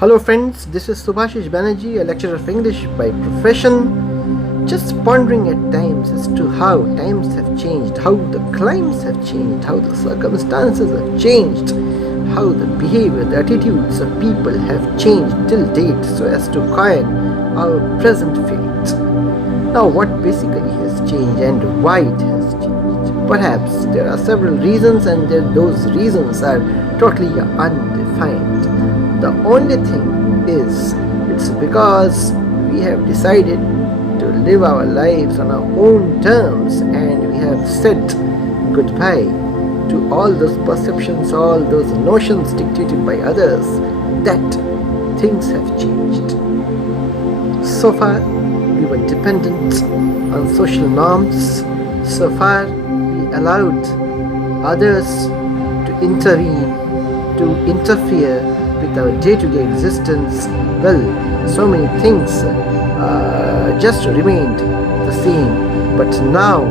Hello friends, this is Shubhashish, a lecturer of English by profession. Just pondering at times as to how times have changed, how the climes have changed, how the circumstances have changed, how the behavior, the attitudes of people have changed till date so as to coin our present fate. Now what basically has changed and why it has changed? Perhaps there are several reasons and those reasons are totally undefined. The only thing is, it's because we have decided to live our lives on our own terms and we have said goodbye to all those perceptions, all those notions dictated by others, that things have changed. So far, we were dependent on social norms. So far, we allowed others to intervene, to interfere with our day-to-day existence. Well, so many things just remained the same. But now,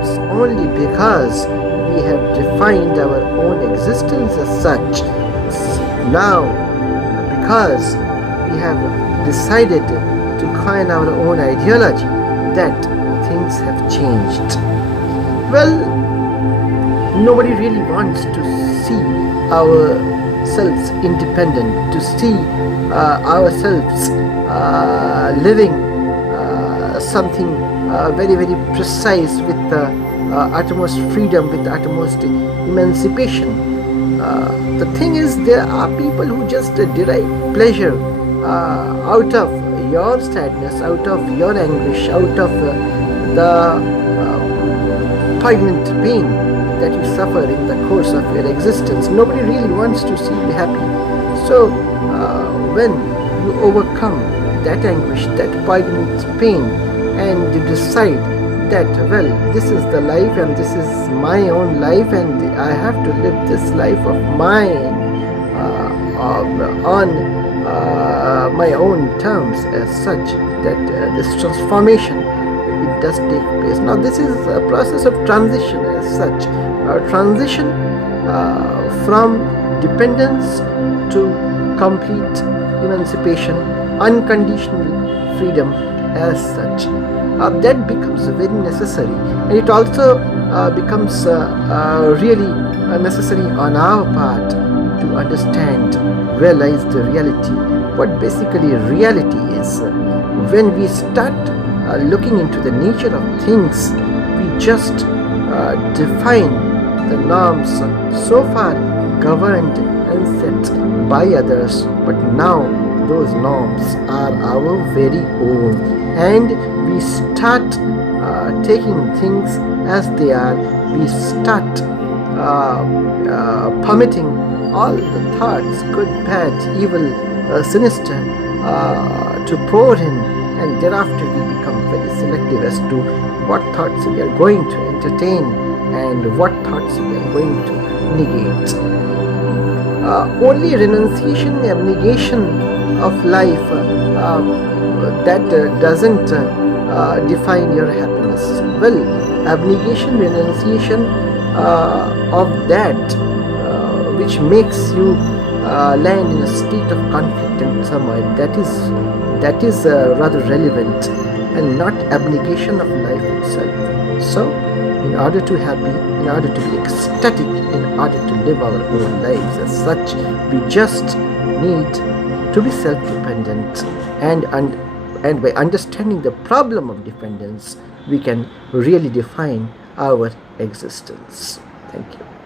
it's only because we have defined our own existence as such. It's now, because we have decided to coin our own ideology, that things have changed. Well, nobody really wants to see ourselves independent, to see ourselves living something very, very precise with the utmost freedom, with the utmost emancipation. The thing is, there are people who just derive pleasure out of your sadness, out of your anguish, out of the poignant pain that you suffer in the course of your existence. Nobody really wants to see you happy. So when you overcome that anguish, that poignant pain, and you decide that, well, this is the life and this is my own life and I have to live this life of mine on my own terms, as such, that this transformation, it does take place. Now this is a process of transition as such, a transition from dependence to complete emancipation, unconditional freedom as such. That becomes very necessary, and it also becomes really necessary on our part to understand where lies the reality. What basically reality is. When we start looking into the nature of things, we just define the norms so far governed and set by others, but now those norms are our very own, and we start taking things as they are. We start permitting all the thoughts, good, bad, evil, sinister, to pour in, and thereafter we become very selective as to what thoughts we are going to entertain and what thoughts we are going to negate. Only renunciation, abnegation of life, that doesn't define your happiness. Well, abnegation, renunciation of that which makes you land in a state of conflict and turmoil, that is rather relevant, and not abnegation of life itself. So, in order to be happy, in order to be ecstatic, in order to live our own lives as such, we just need to be self-dependent, and by understanding the problem of dependence, we can really define our existence. Thank you.